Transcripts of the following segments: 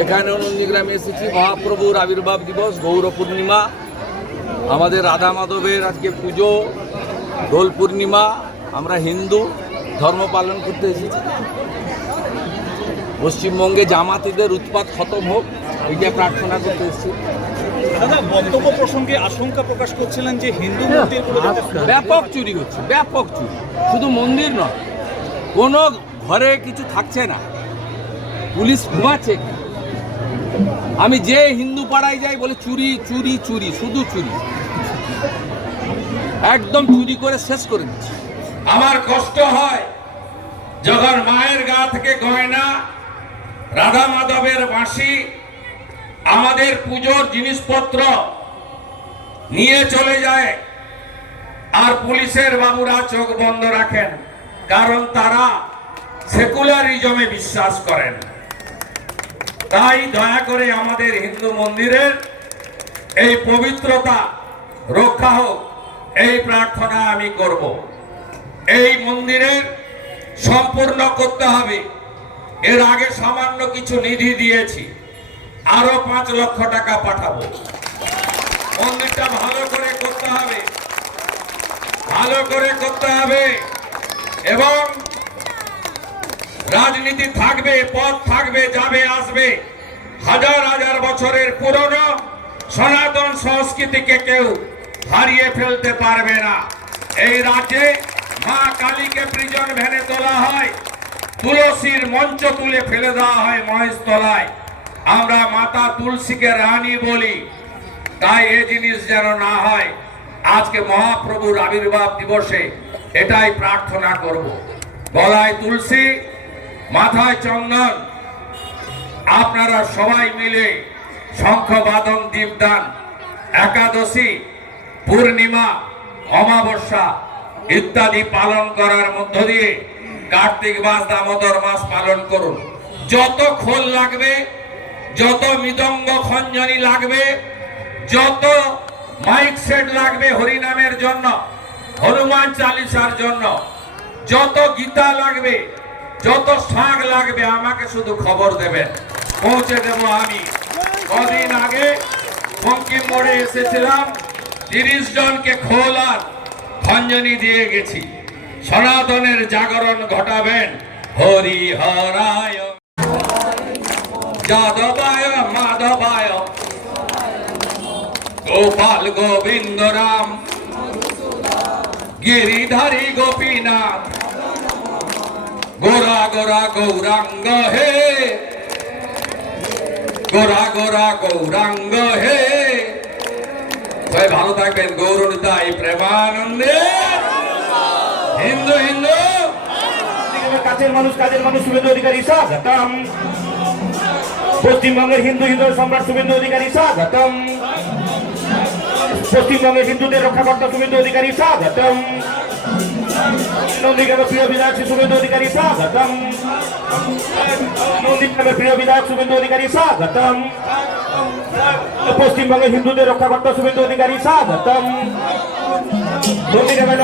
এখানে নন্দীগ্রামে এসেছি মহাপ্রভুর আবির্ভাব দিবস গৌর পূর্ণিমা, আমাদের রাধা মাধবের আজকে পুজো, দোল পূর্ণিমা। আমরা হিন্দু ধর্ম পালন করতে এসেছি। পশ্চিমবঙ্গে জামাতিদের উৎপাত খতম হোক, এইটা প্রার্থনা করতে এসেছি। দাদা, বক্তব্য প্রসঙ্গে আশঙ্কা প্রকাশ করছিলেন যে হিন্দু মন্দিরগুলো ব্যাপক চুরি হচ্ছে, ব্যাপক চুরি। শুধু মন্দির নয়, কোনো ঘরে কিছু থাকছে না, পুলিশ ঘুমাচ্ছে। আমি যে হিন্দু পাড়ায় যাই বলে চুরি চুরি চুরি, শুধু চুরি, একদম চুরি করে শেষ করে দিচ্ছে। আমার কষ্ট হয় যখন মায়ের গা থেকে গয়না, রাধা মাধবের বাঁশি, আমাদের পুজোর জিনিসপত্র নিয়ে চলে যায়, আর পুলিশের বাবুরা চোখ বন্ধ রাখেন, কারণ তারা সেকুলারিজমে বিশ্বাস করেন। তাই দয়া করে আমাদের হিন্দু মন্দিরের এই পবিত্রতা রক্ষা হোক, এই প্রার্থনা আমি করব। এই মন্দিরের সম্পূর্ণ করতে হবে। এর আগে সামান্য কিছু নিধি দিয়েছি, আরো 5 লক্ষ টাকা পাঠাবো। মন্দিরটা ভালো করে করতে হবে, ভালো করে করতে হবে। এবং রাজনীতি থাকবে, পথ থাকবে, যাবে আসবে। হাজার হাজার বছরের পুরনো সনাতন সংস্কৃতিকে কেউ হারিয়ে ফেলতে পারবে না। এই রাজ্যে মা কালীকে প্রিজন ভ্যানে তোলা হয়, তুলসীর মঞ্চ তুলে ফেলে দেওয়া হয় মহেশতলায়। আমরা মাতা তুলসীকে রানী বলি, তাই এই জিনিস যেন না হয়। আজকে মহাপ্রভুর আবির্ভাব দিবসে এটাই প্রার্থনা করব। গলায় তুলসী, মাথায় চন্দন, আপনারা সবাই মিলে শঙ্খ বাদন দীপদান, একাদশী, পূর্ণিমা, অমাবস্যা ইত্যাদি পালন করার মধ্য দিয়ে কার্তিক মাস, দামোদর মাস পালন করুন। যত খোল লাগবে, যত মৃদঙ্গ খঞ্জনি লাগবে, যত মাইক সেট লাগবে হরিনামের জন্য, হনুমান চালিসার জন্য, যত গীতা লাগবে, যত শাক লাগবে, আমাকে শুধু খবর দেবেন, পৌঁছে দেব আমি। কদিন আগে বঙ্কিম মোড়ে এসেছিলাম, 30 জনকে খোল আর খঞ্জনি দিয়ে গেছি। সনাতনের জাগরণ ঘটাবেন। হরি হরায় যাদবায় মাধবায় গোপাল গোবিন্দ রাম গিরিধারী গোপীনাথ গোরা গোরা গৌরাঙ্গ হে, গোরা গোরা গৌরাঙ্গ হে। সবাই ভালো থাকবেন। গৌরনিতাই প্রেমানন্দে। হিন্দু হিন্দু কাছের মানুষ, কাজের মানুষ শুভেন্দু অধিকারী স্বাগতম। পশ্চিমবঙ্গের হিন্দু সম্রাট শুভেন্দু অধিকারী স্বাগতম। পশ্চিমবঙ্গের হিন্দুদের রক্ষাকর্তা শুভেন্দু অধিকারী স্বাগতম। নন্দীগ্রামের প্রিয় বিধায়ক শুভেন্দু অধিকারী স্বাগতম। নন্দীগ্রামের প্রিয় বিধায়ক শুভেন্দু অধিকারী স্বাগতম। পশ্চিমবঙ্গের হিন্দুদের রক্ষাকর্তা শুভেন্দু অধিকারী স্বাগতম। নন্দীগ্রামের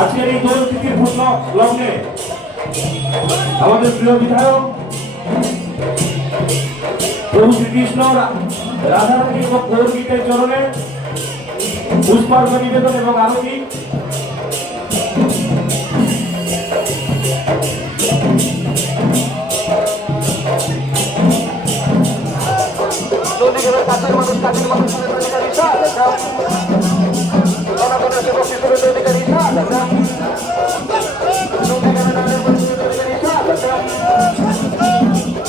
আজকের এই দোল তিথির পূর্ণ লগ্নে আমাদের প্রিয় বিধায়ক প্রভু শ্রীকৃষ্ণ রাধারানী ও গৌর গীতের চরণে পুষ্পার্ঘ নিবেদন এবং আরতি নন্দীগ্রামের কাছের মানুষ কাছের মানুষ অধিকারী স্বাগতম সনাতনের সেবক শিশুরের অধিকারী স্বাগতম নন্দীগ্রামের নামের অধিকারী স্বাগতম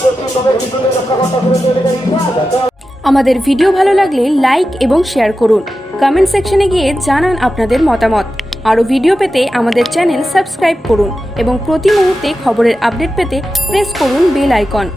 পশ্চিমবঙ্গের হিন্দুদের রক্ষাকর্তা সুরের অধিকারী স্বাগতম। আমাদের ভিডিও ভালো লাগলে লাইক এবং শেয়ার করুন। কমেন্ট সেকশনে গিয়ে জানান আপনাদের মতামত। আরও ভিডিও পেতে আমাদের চ্যানেল সাবস্ক্রাইব করুন এবং প্রতি মুহূর্তে খবরের আপডেট পেতে প্রেস করুন বেল আইকন।